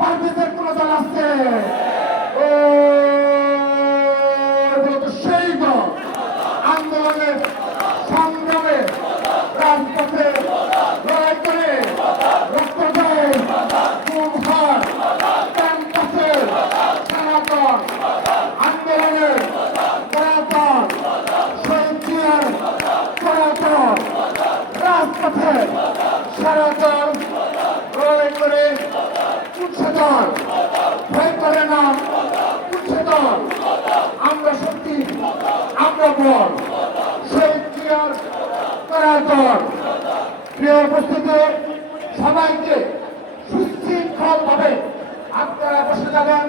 পারভেজের কোন দল আছে? ও সেই দল। আন্দোলনের সংগ্রামে রাজপথে লড়াই করে দল ভয় করে না। উচ্ছেদল আমরা শক্তি আমরা বল। শহীদ ক্রিয়ার করার দল প্রিয় উপস্থিতি, সবাইকে আপনারা বসে যাবেন।